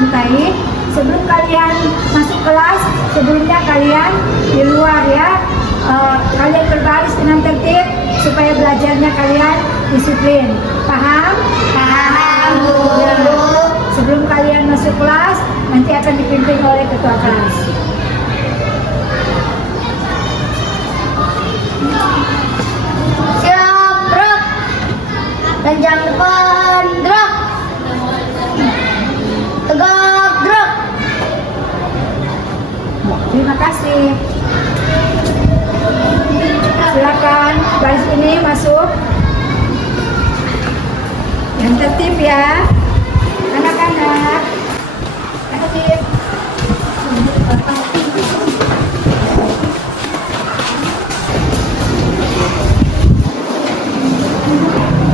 cintai, sebelum kalian masuk kelas, sebelumnya kalian di luar ya, kalian berbaris dengan tertib supaya belajarnya kalian disiplin. Paham? Paham, Bu. Nah, sebelum kalian masuk kelas, nanti akan dipimpin oleh ketua kelas. Siap, Bro. Dan jangan lupa drop. Tegak, drop. Terima kasih. Silakan baris ini masuk. Yang tertib ya, anak-anak. Tertib.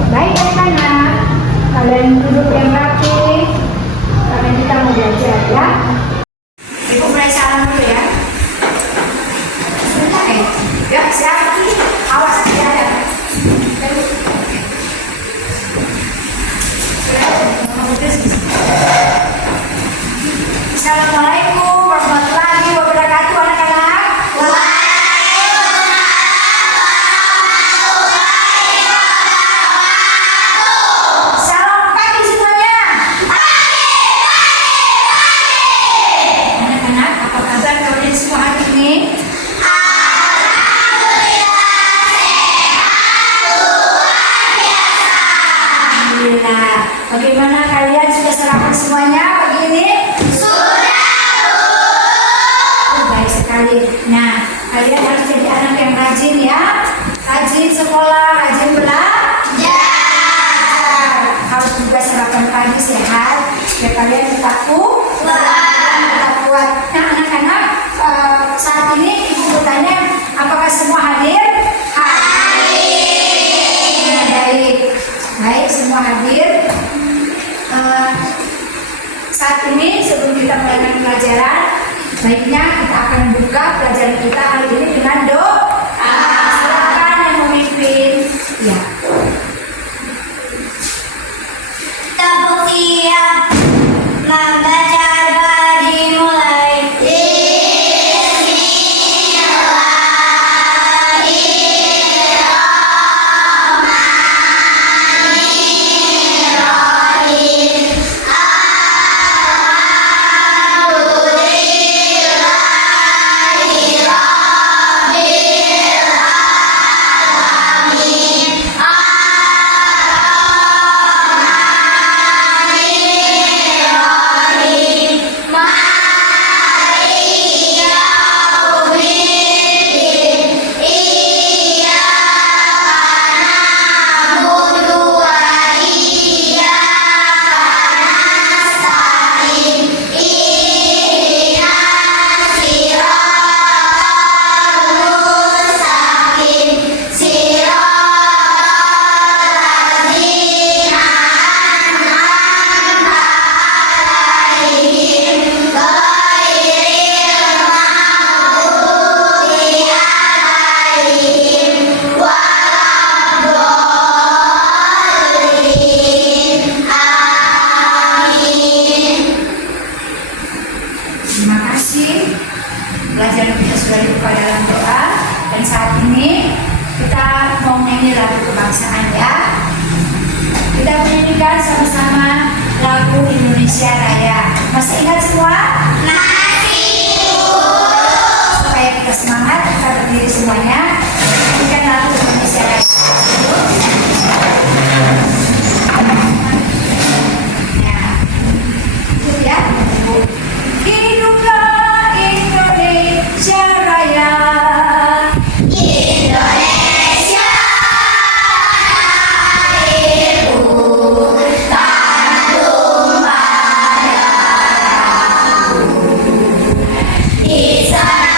Baik anak-anak, kalian duduk yang rapi. Karena kita mau belajar ya. Ibu mulai salam dulu ya. Sebentar ya. Ya, siap. Awas tidak ada. Assalamualaikum warahmatullahi wabarakatuh anak-anak. Salam pagi semuanya. Anak-anak, apa kabar kalian semua hari ini? Alhamdulillah. Bagaimana kalian sudah sarapan semuanya pagi ini? Baik sekali. Nah, kalian harus jadi anak yang rajin ya. Rajin sekolah, rajin belajar. Harus juga sarapan pagi sehat. Supaya kalian tetap kuat. Nah, anak-anak, saat ini ibu bertanya, apakah semua hadir? Ya, baik, semua hadir. Saat ini sebelum kita mulai pelajaran, baiknya kita akan buka pelajaran kita hari ini dengan doa. Silakan yang memimpin. Ya. Kita bersiap membaca doa dimulai. Terima kasih. Pelajaran kita sudah dibuka dalam doa. Dan saat ini kita mau menyanyi lagu kebangsaan ya. Kita menyanyikan sama-sama lagu Indonesia Raya. Masih ingat semua? Supaya kita semangat, kita berdiri semuanya. Menyanyikan lagu Indonesia Raya. Ya, hiduplah Indonesia Raya. Indonesia airku, tanah tumpah darahku. Di sana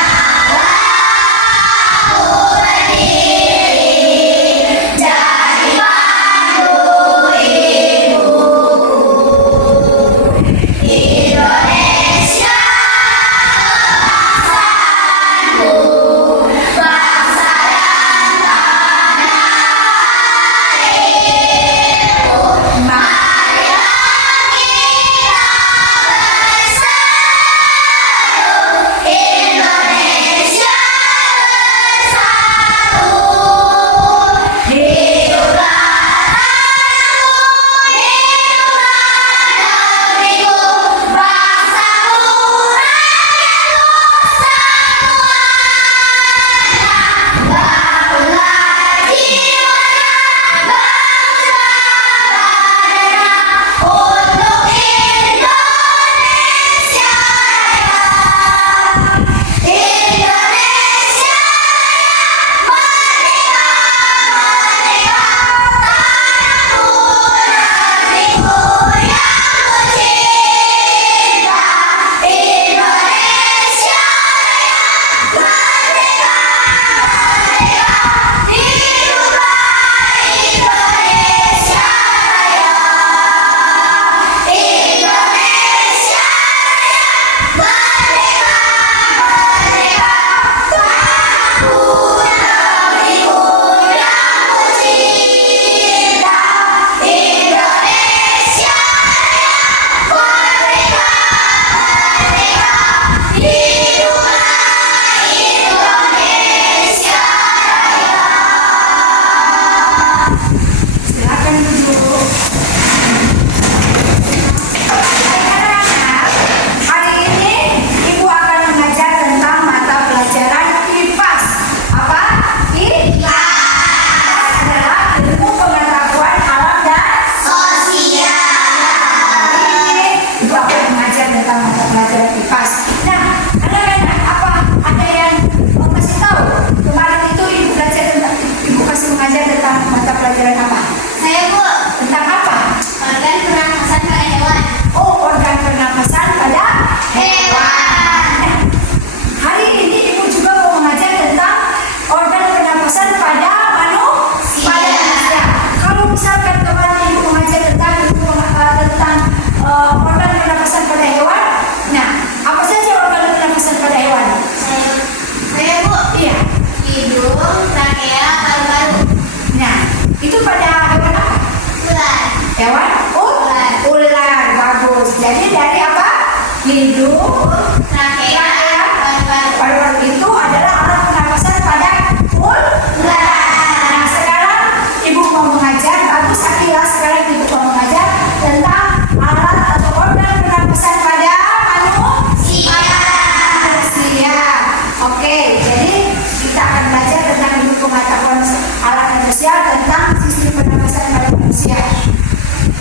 manusia.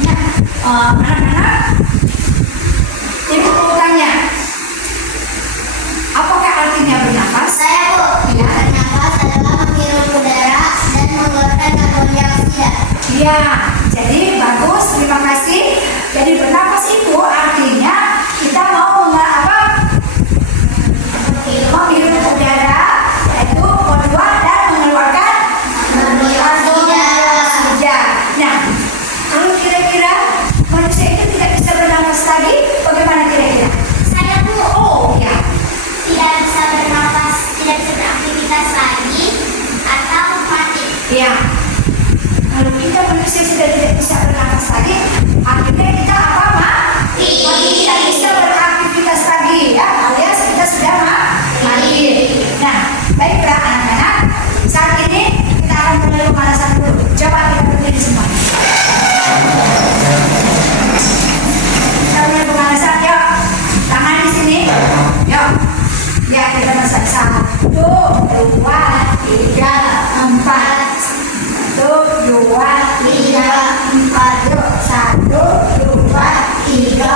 Nah, anak-anak, ibu mau tanya, apakah artinya bernafas? Saya Bu. Ya. Bernafas adalah menghirup udara dan mengeluarkan karbon dioksida. Iya, jadi bagus, terima kasih. Jadi bernafas itu artinya kita mau menghirup udara, yaitu keluar dan mengeluarkan karbon dioksida. Nah, kalau kira-kira manusia itu tidak bisa bernafas tadi, bagaimana kira-kira? Saya Bu. Oh, ya, Tidak bisa bernafas, tidak bisa beraktivitas lagi atau mati. ya. Kalau kita manusia sudah tidak bisa bernafas lagi, akhirnya kita apa, mati? Tidak bisa beraktivitas lagi, ya, alias kita sudah mati. Nah, baiklah anak-anak, saat ini kita akan mulai pemanasan dulu. Coba kita berdiri semua. Kita mulai pemanasan, yuk. Tangan di sini, yuk. Ya, kita masak 1, 2, 3, 4. 1, 2, 3, 4. Yuk, 1, 2, 3,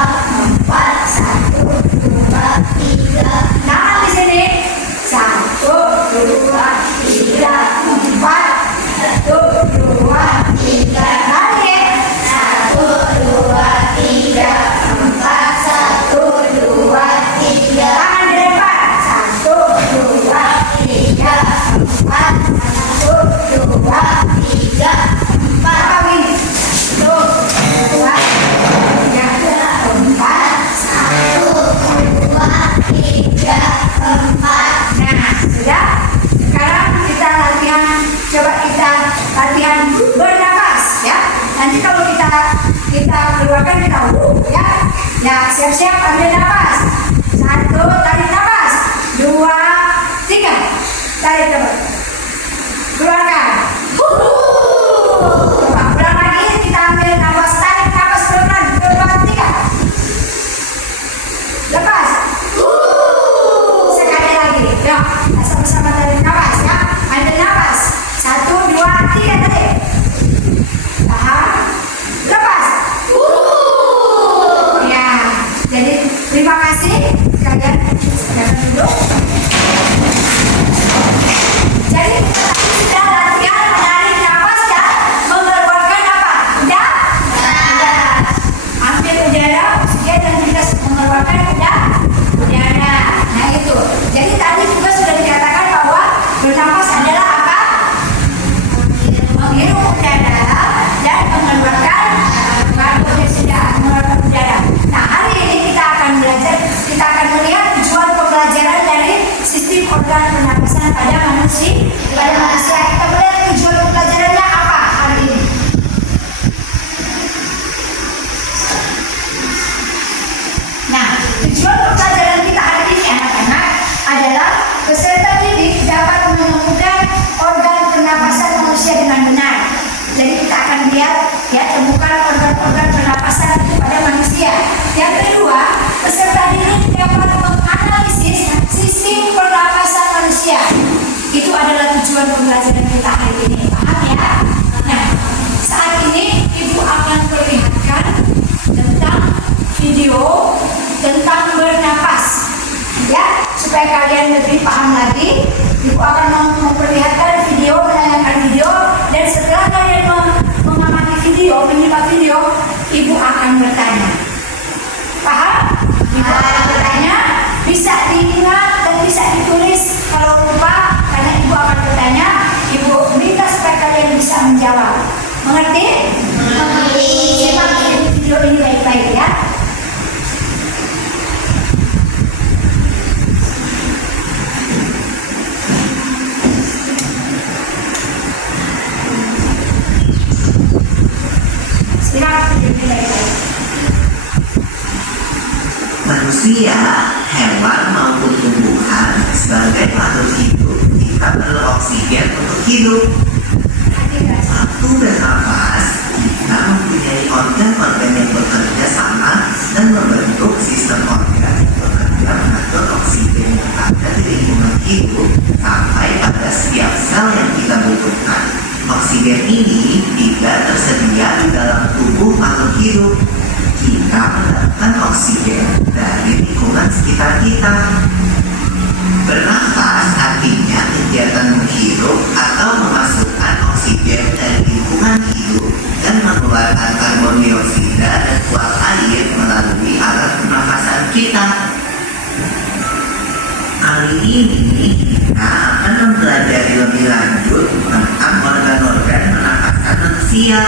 4. 1, 2, 3. Tangan di sini. 1, 2, 3, 4. 1, 2, 3. Balik. 1, 2, 3, 4. 1, 2, 3. Tangan dilempar. 1, 2, 3, 4. 1, 2, 3, 4. Kawin. 1, 2, 3, 4. 1, 2, 3, 4. Nah, sudah. Sekarang kita latihan. Coba kita latihan bernafas, ya. Nanti kalau kita keluarkan kita ya. Ya, siap-siap ambil nafas. 1, tarik nafas. 2, 3, tarik nafas. Keluarkan. Coba ulang lagi, kita ambil nafas, tarik nafas pelan-pelan. 2, 3. Lepas. Sekali lagi. Yuk, sama-sama tarik nafas, ya. Ambil nafas. 1, 2, 3, tarik. Tahan. Lepas. Ya, jadi terima kasih kalian. Sekarang duduk. Jadi kita tadi sudah latihan menarik nafas dan mengeluarkan apa? Udah? Udah. Ambil udara, oksigen dan kita mengeluarkan udara. Nah itu. Jadi tadi juga sudah dikatakan bahwa bernafas adalah apa? Menghirup udara dan mengeluarkan karbon dioksida, mengeluarkan udara. Nah hari ini kita akan belajar, kita akan melihat tujuan pembelajaran dari sistem organ pernapasan pada manusia. Kita melihat tujuan pembelajarannya apa hari ini. Nah, tujuan pembelajaran kita hari ini anak-anak adalah peserta didik dapat menemukan organ pernapasan manusia dengan benar. Jadi kita akan lihat ya, temukan organ-organ pernapasan itu pada manusia. Yang kedua, peserta didik dapat menganalisis sistem pernapasan manusia. Itu adalah tujuan pembelajaran kita hari ini. Paham ya? Nah, saat ini Ibu akan perlihatkan tentang video tentang bernapas. Ya, supaya kalian lebih paham lagi, Ibu akan memperlihatkan video, menayangkan video, dan setelah kalian mengamati video, menyimak video, Ibu akan bertanya. Paham? Ibu akan bertanya, bisa diingat dan bisa ditulis. Kalau lupa, karena Ibu akan bertanya, Ibu minta supaya kalian bisa menjawab. Mengerti? Mengerti. Simak video ini baik-baik ya. Manusia, hewan maupun tumbuhan sebagai makhluk hidup kita perlu oksigen untuk hidup. Waktu bernafas, kita mempunyai organ-organ yang bekerja sama dan membentuk sistem organ yang bekerja mengatur oksigen yang ada di lingkungan hidup sampai pada setiap sel yang kita butuhkan. Oksigen ini tidak tersedia di dalam tubuh makhluk hidup. Kita mendapatkan oksigen dari lingkungan sekitar kita. Bernafas artinya kegiatan menghirup atau memasukkan oksigen dari lingkungan hidup dan mengeluarkan karbon dioksida dan uap air melalui alat pernafasan kita. Kali ini kita akan mempelajari lebih lanjut tentang organ-organ pernafasan manusia.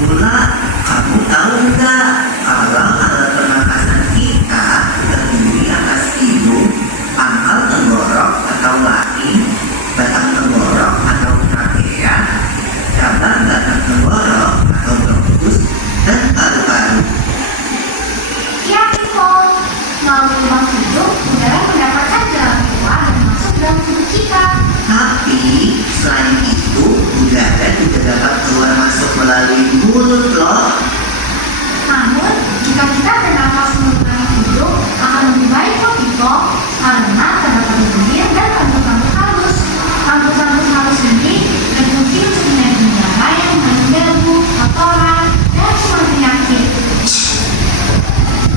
Mula, kamu tahu nggak kalau alat pernafasan kita terdiri atas hidung, pangkal tenggorok atau laring, batang tenggorok atau trakea, cabang batang tenggorok atau bronkus, dan paru-paru. Ya, Piko. Melalui lubang hidung, udara mendapatkan jalan keluar dan masuk dalam tubuh kita. Tapi selain itu, udara juga dapat keluar masuk melalui mulut loh. Namun, jika kita bernafas menggunakan hidung, akan lebih baik kok, Piko. Karena terdapat dubir dan rambut-rambut halus. Rambut-rambut halus ini berfungsi untuk menyaring udara yang mengandung debu, kotoran, dan kuman penyakit.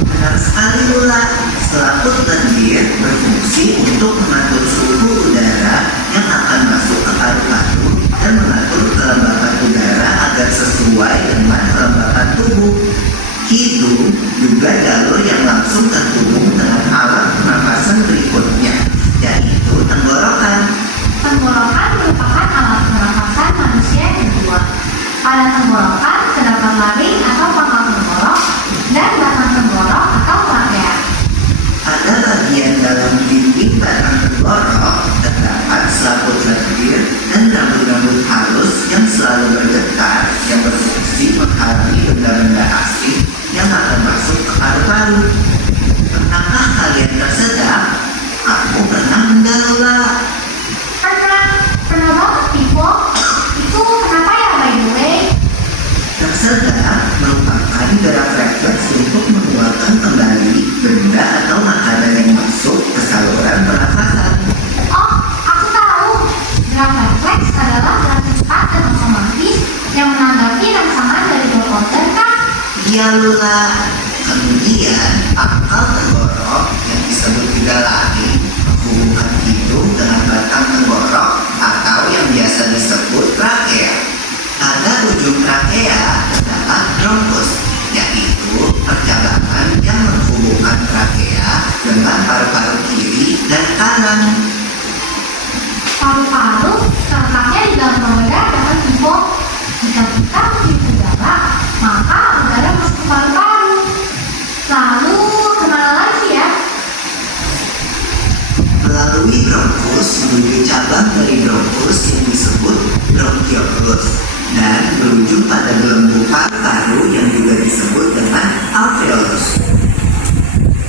Benar sekali Lula, selaput lendir berfungsi untuk mengatur suhu udara yang akan masuk ke paru-paru dan mengatur kelembapan udara agar sesuai dengan kelembapan tubuh. Hidung juga jalur yang langsung terhubung dengan alat pernafasan berikutnya, yaitu tenggorokan. Tenggorokan merupakan alat pernafasan manusia yang kedua. Pada tenggorokan terdapat laring atau pangkal tenggorok dan batang tenggorok atau trakea. Pada bagian dalam dinding batang tenggorok terdapat selaput lendir dan rambut-rambut halus yang selalu bergetar yang berfungsi menghalangi benda-benda asing yang akan masuk ke paru-paru. Pernahkah kalian tersedak? Aku pernah mendalula. Pernah banget, Piko. Itu kenapa ya, by the way? Tersedak merupakan gerak refleks untuk mengeluarkan kembali benda atau makanan yang masuk ke saluran pernafasan. Oh, aku tahu. Gerak refleks adalah gerak cepat dan otomatis yang menanggapi rangsangan dari glukosa, kan? Iya Lula. Kemudian pangkal tenggorok yang disebut juga laring menghubungkan hidung dengan batang tenggorok atau yang biasa disebut trakea. Pada ujung trakea terdapat bronkus, yaitu percabangan yang menghubungkan trakea dengan paru-paru kiri dan kanan. Paru-paru terletaknya di dalam rongga dada, kan, Piko? Jika kita menghirup udara, maka udara masuk ke paru-paru. Lalu kemana lagi ya? Melalui bronkus menuju cabang dari bronkus yang disebut bronkiolus dan berujung pada belenggu paru-paru yang juga disebut dengan alveolus.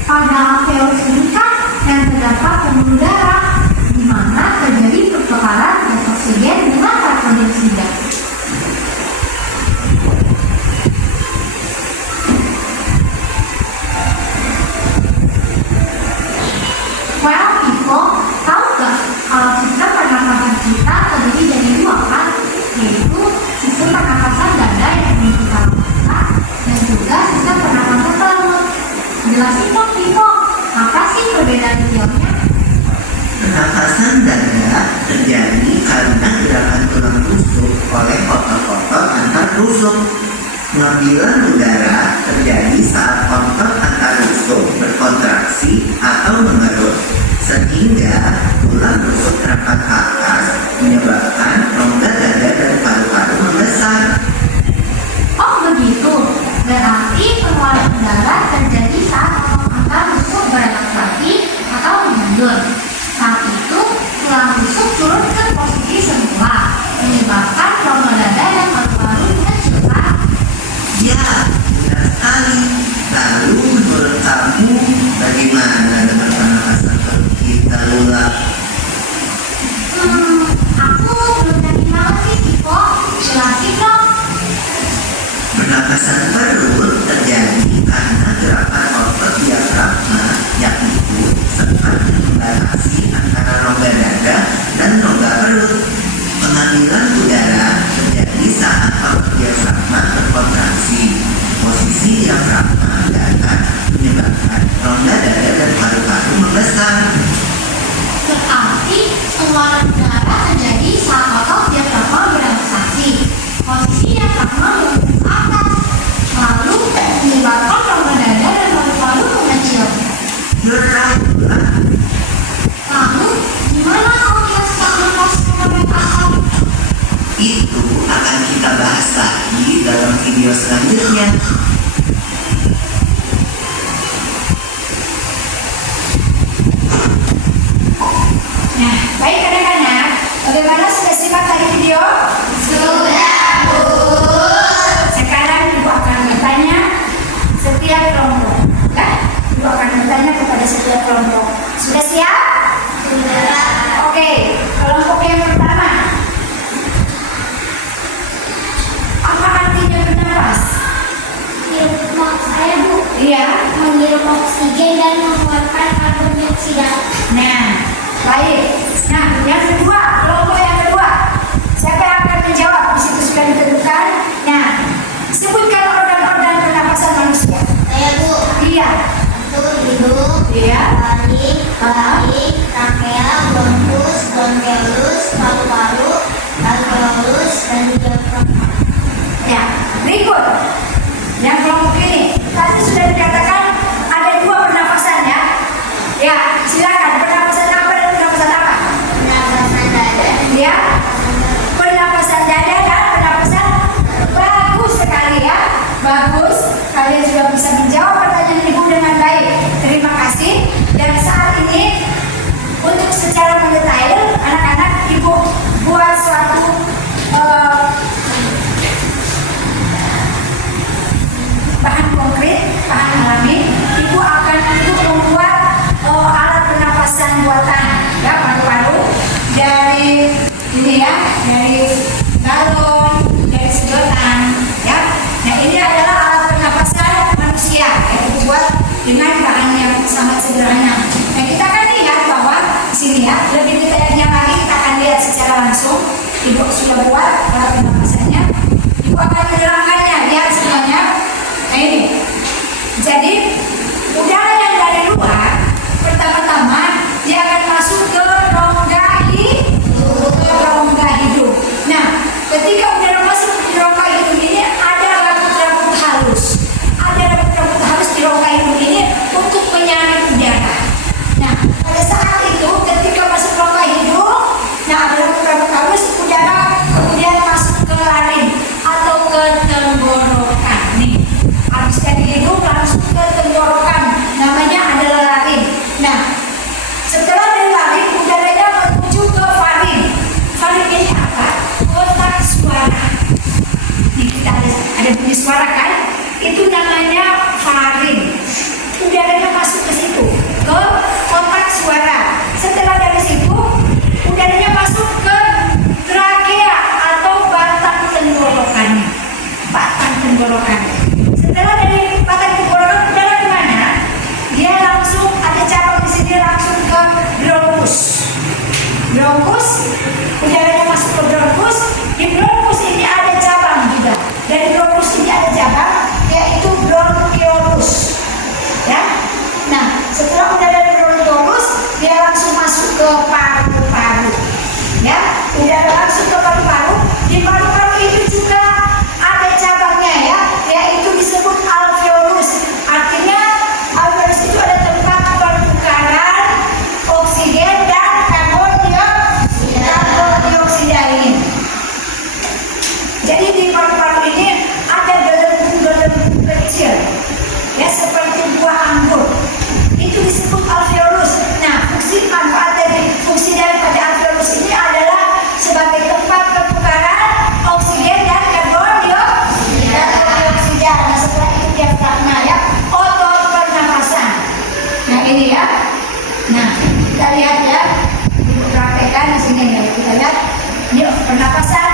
Pada alveolus ini kan yang terdapat pembuluh darah, di mana terjadi pertukaran gas oksigen dengan karbon dioksida. Well, Piko, tahu gak kalau sistem pernafasan kita terdiri dari dua kan, yaitu sistem pernafasan dada yang memiliki mata dan juga sistem pernafasan telinga. Jelasin dong, Piko, apa sih perbedaan detailnya? Pernafasan dada terjadi karena gerakan tulang rusuk oleh otot-otot antar rusuk. Pengambilan udara terjadi saat otot antar rusuk berkontraksi atau mengerut, sehingga tulang rusuk terangkat ke atas, menyebabkan rongga dada dan paru-paru membesar. Oh begitu, berarti pengeluaran udara terjadi saat otot antar rusuk berelaksasi atau mengendur. Saat itu, tulang rusuk turun ke posisi semula, menyebabkan rongga dada dan paru-paru mengecilkan. Ya, benar sekali. Lalu menurut kamu bagaimana dengan pernafasan perut kita, Lula? Aku belum yakin banget sih, Piko. Jelasin dong. Pernafasan perut terjadi karena gerakan otot diafragma yang itu sempat membatasi antara pengeluaran udara terjadi saat otot diafragma berrelaksasi. Posisi diafragma menunjuk ke atas, lalu menyebabkan rongga dada dan paru-paru mengecil. You're right, Bella. Lalu, gimana kalau kita sedang nafas sampai ke atas? Itu akan kita bahas lagi dalam video selanjutnya. Nah, baik anak-anak, bagaimana sudah simak tadi video? Sudah, Bu. Sekarang Ibu akan bertanya setiap kelompok. Ya? Ibu akan bertanya kepada setiap kelompok. Sudah siap? Sudah. Oke, kelompok yang pertama. Apa artinya bernafas? Hirup saya, Bu. Iya. Menghirup oksigen dan mengeluarkan karbon dioksida. Nah, baik. Nah, yang kedua, kelompok yang kedua. Siapa yang akan menjawab? Di situ sudah ditentukan. Nah, sebutkan organ-organ pernapasan manusia. Saya, Bu. Iya. Itu hidung, Iya. tarik, trachea, bronkus, bronchiolus, paru-paru, alveolus, dan diafragma. Ya, berikut. Yang kelompok ini. Tadi sudah dikatakan ada dua pernapasan ya. Ya, silakan. Pernapasan apa dan pernapasan apa? Pernapasan dada. Ya. Pernapasan dada dan pernapasan bagus sekali ya. Bagus. Kalian sudah bisa menjawab pertanyaan Ibu dengan baik. Terima kasih. Dan saat ini untuk secara mendetail anak-anak Ibu buat suatu bahan konkret, bahan alami. Ibu akan membuat alat pernapasan buatan ya, paru-paru dari ini ya, dari galon, dari sedotan ya. Nah, ini adalah alat pernapasan manusia ya, Ibu buat dengan bahan yang sangat sederhana. Nah, kita akan lihat bahwa di sini ya, lebih detailnya lagi kita akan lihat secara langsung. Ibu sudah buat alat pernapasannya. Ibu akan menerangkannya, lihat semuanya. Nah, ini. Jadi, udara yang dari luar, pertama-tama dia akan masuk ke rongga hidung. Nah, ketika udara masuk di rongga hidung ini, ada rambut-rambut halus. Ada rambut-rambut halus di rongga hidung ini untuk menyerap udara. Nah, pada saat itu, ketika masuk rongga hidung, nah ada rambut-rambut halus, udara kemudian masuk ke laring atau ke tenggorokan. Nih, habis dari hidung langsung ke tenggorokan, namanya adalah laring. Nah, setelah dari laring, udaranya menuju ke faring. Faring ini apa? Kotak suara. Nih, kita ada bunyi suara kan? Itu namanya faring. Udaranya masuk ke situ, ke kotak suara. Setelah dari situ, udaranya masuk ke trakea atau batang tenggorokan. Batang tenggorokan. Setelah dari batang tenggorokan, udara kemana? Dia langsung ada cabang di sini langsung ke bronkus. Bronkus, udaranya masuk ke bronkus. Di bronkus ini ada cabang juga. Dari bronkus ini ada cabang, yaitu bronchiolus. Ya. Nah, setelah udara dari bronchiolus, dia langsung masuk ke paru-paru. Ya, udara langsung ke paru-paru. Di paru-paru itu juga ada cabangnya ya, yaitu disebut alveolus. Artinya alveolus itu ada tempat pertukaran oksigen dan karbon dioksida ini. Jadi di paru-paru ini ada gelembung-gelembung kecil, ya seperti buah anggur. Itu disebut alveolus. Nah, fungsi daripada alveolus ini adalah sebagai tempat pertukaran oksigen dan karbon dioksida. Nah, setelah itu diafragma ya, otot pernapasan. Nah, ini ya. Nah, kita lihat ya. Ibu praktekkan di sini ya. Kita lihat. Yuk, pernapasan.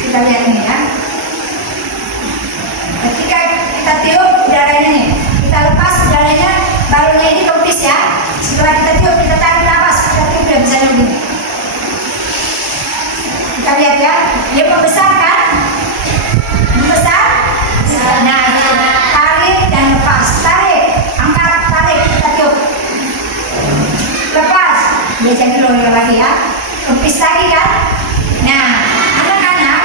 Kita lihat ini ya. Ketika kita tiup udaranya nih, kita lepas udaranya, balonnya ini kempis ya. Setelah kita tiup, kita tarik nafas, kita tiup udah bisa begini. Kita lihat ya, dia membesar kan? Membesar. Nah, tarik dan lepas, tarik, angkat, tarik, kita tiup. Lepas, jajan dulu ya lagi ya. Kempis tadi kan. Nah, anak-anak,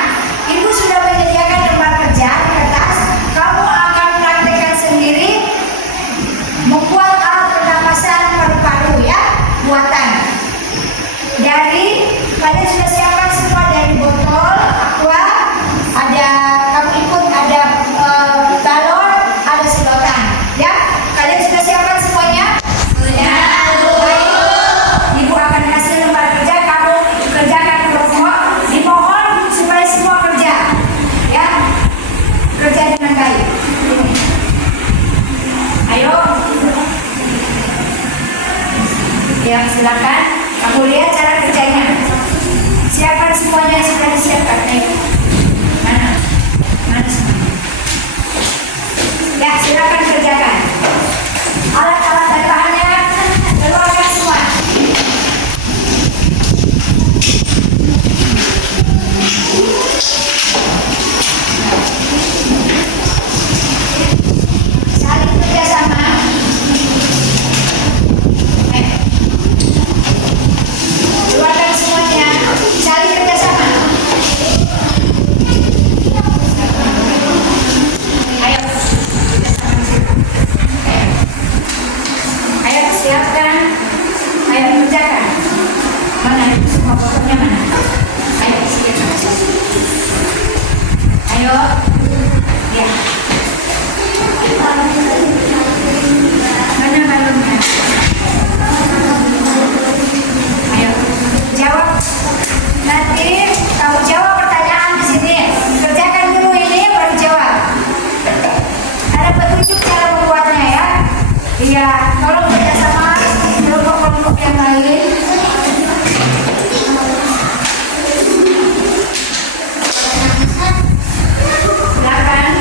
ibu sudah menyediakan lembar kerja di kertas. Kamu akan praktekkan sendiri membuat alat pernapasan paru-paru ya, buatan. Dari kalian sudah siapkan semua dari botol aqua, ada kamu ikut ada galon, ada sedotan ya. Kalian sudah siapkan semuanya? Sudah. Baik. Ibu akan kasih lembar kerja, kamu kerjakan kelompok. Dimohon supaya semua kerja ya, kerja dengan baik. Ayo ya, silakan kamu lihat cara kerjanya. Siapkan semuanya, sudah disiapkan. Ayo. Mana semua? Ya, silakan kerjakan. Alat-alat dan bahannya keluarkan semua. Saling kerjasama. Keluarkan semuanya. Saling kerjasama. Ayo. Ayo siapkan. Ayo kerjakan. Mana semua fotonya mana? Ayo siapkan. Ayo. Ya. Mana balonnya? Ayo jawab. Nanti kamu jawab pertanyaan di sini. Kerjakan dulu ini baru jawab. Ada petunjuk cara membuatnya ya. Iya, tolong kerjasama kelompok-kelompok yang lain. Silakan.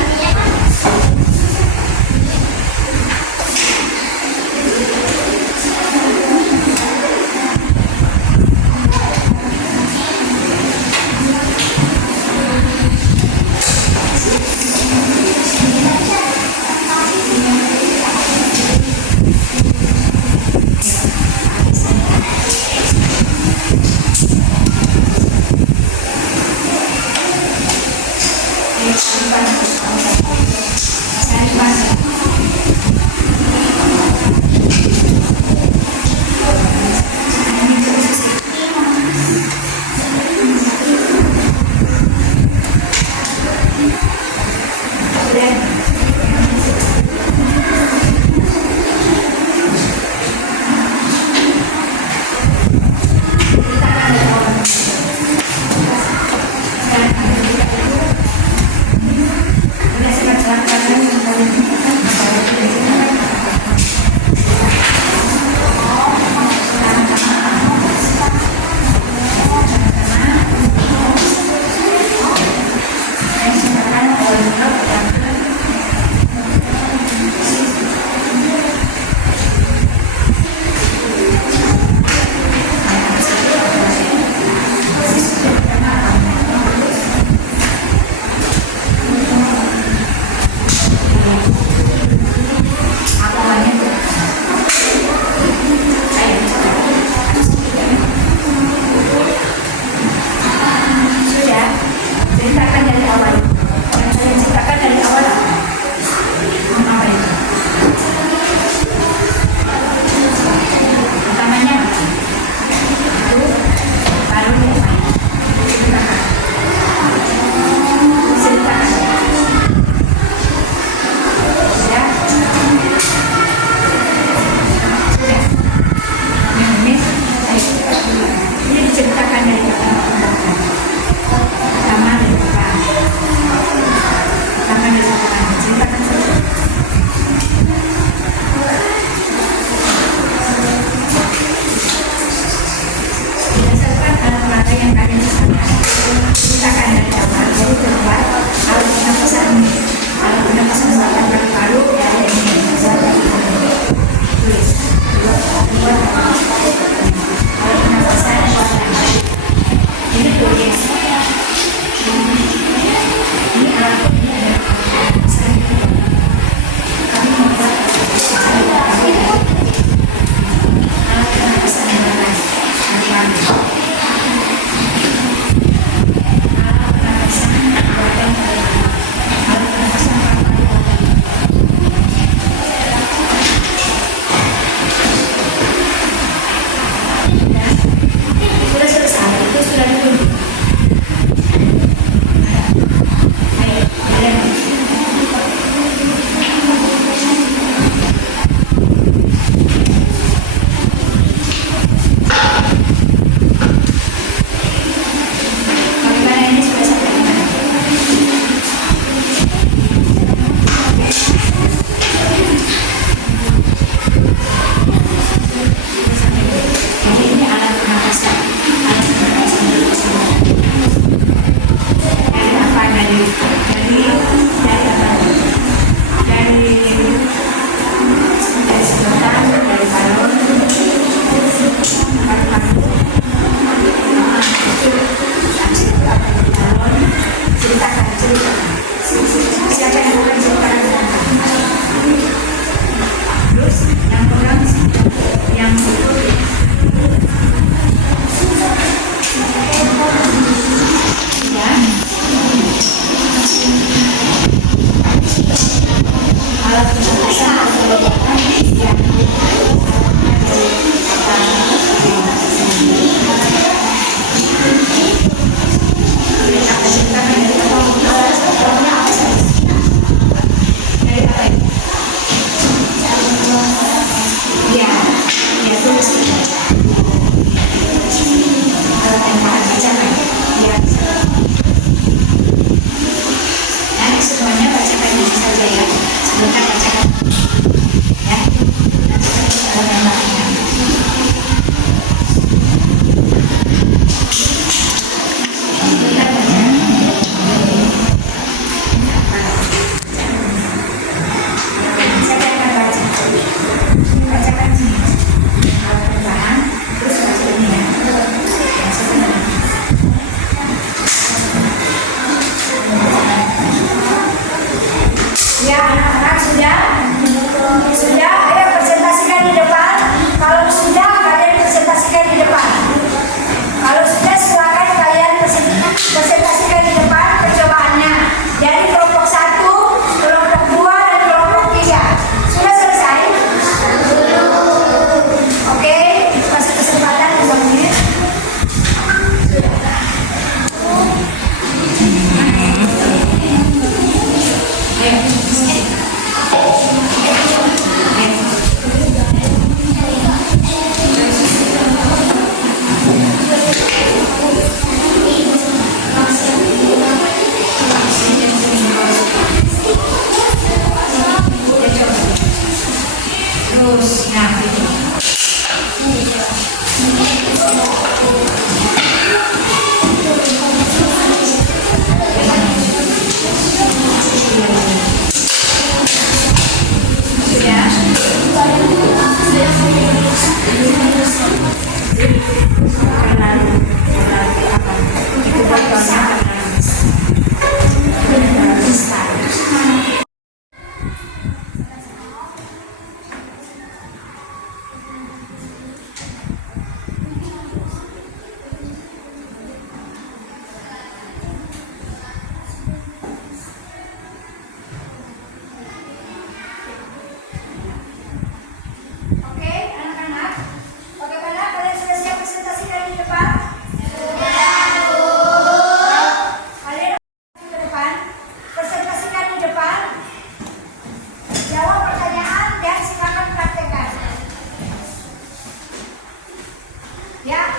Ya,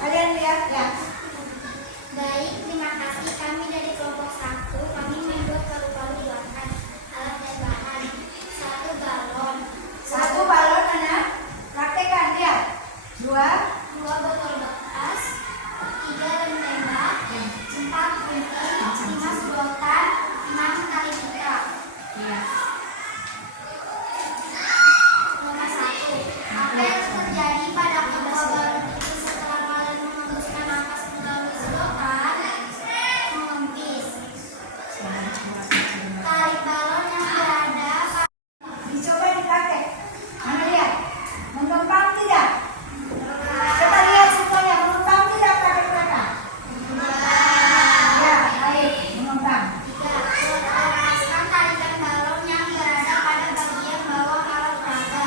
kalian lihat ya. Baik, terima kasih. Kami dari kelompok 1, kami membuat paru-paru buatan alat dan bahan. 1 galon, 1 balon mana? Praktekkan lihat. 2 2 botol bekas, 3 rem tembak, 4 gunting, 5 sedotan, 6 tali ikat. Iya. Nomor 1. Apa yang terjadi pada kedua balon itu setelah balon mengembuskan napas melalui sedotan? Mengempis. Tarik balon yang berada Dicoba dipraktek. Mana lihat? Mengembang tidak? Coba lihat semuanya, mengembang tidak kakak-kakak? Ya, baik, mengembang. 3. Lepaskan tarikan balon yang berada pada bagian bawah alat peraga.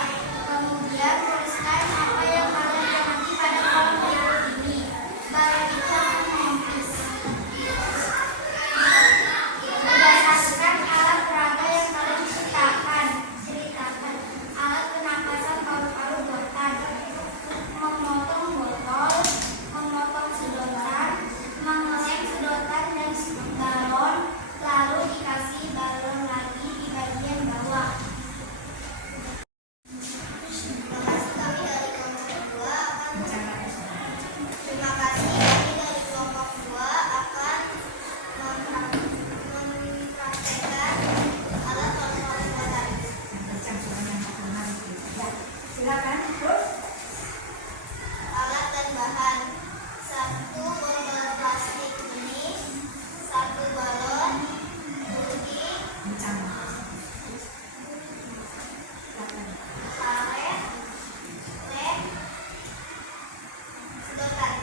Kemudian tuliskan apa yang kalian amati pada kolom berikut ini. Balon itu akan mengempis. Berdasarkan alat peraga yang kalian ceritakan. Alat pernapasan paru-paru buatan. Memotong botol, memotong sedotan, mengelem sedotan dan balon, lalu dikasih balon lagi di bagian bawah. Terima kasih kami dari kelompok 2 akan mempraktekkan alat paru-paru buatan. Ya, silakan. Terus Alat dan bahan. 1 botol plastik bening, 1 balon, gunting, karet, lem, sedotan.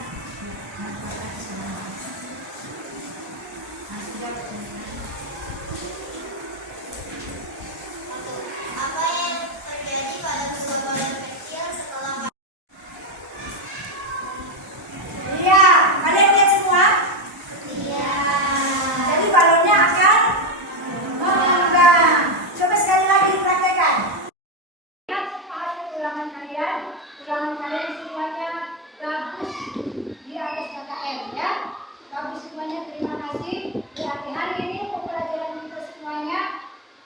Apa yang terjadi pada kedua balon kecil setelah iya, kalian lihat semua. Jadi balonnya akan mengembang. Coba sekali lagi dipraktekkan. Lihat hasil ulangan kalian. Ulangan kalian semuanya bagus di atas KKM ya. Bagus semuanya, terima kasih. Berarti hari ini pembelajaran kita semuanya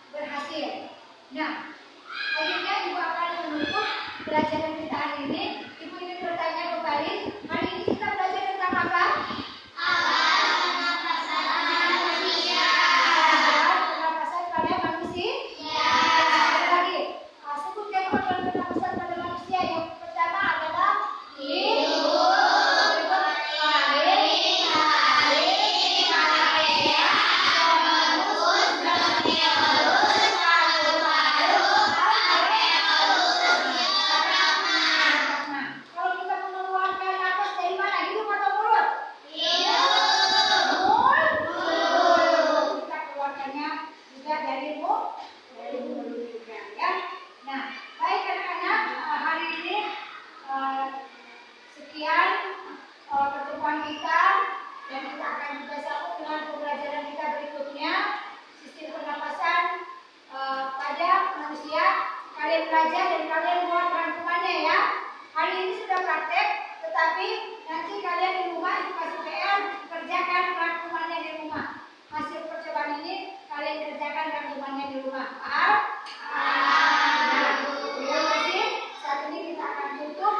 berhasil. Nah, akhirnya Ibu akan menutup pelajaran kita hari ini. Ibu ingin bertanya ke Faris, hari ini kita belajar tentang apa? Pernapasan pada manusia. Sekali lagi, sebutkan organ pernapasan pada manusia. Yang pertama adalah hidung, paling, kalau kita mengeluarkan napas dari mana? Hidung atau mulut? Mulut. Kita keluarkannya juga dari mulut juga ya. Nah, baik anak-anak, hari ini sekian pertemuan kita dan kita akan juga sambung dengan pembelajaran kita berikutnya, sistem pernapasan pada manusia. Kalian belajar dan kalian buat rangkumannya ya. Hari ini sudah praktek, tetapi nanti kalian di rumah itu kasih PR, kerjakan rangkumannya di rumah. Hasil percobaan ini kalian kerjakan rangkumannya di rumah. Paham? Terima kasih. Saat ini kita akan tutup.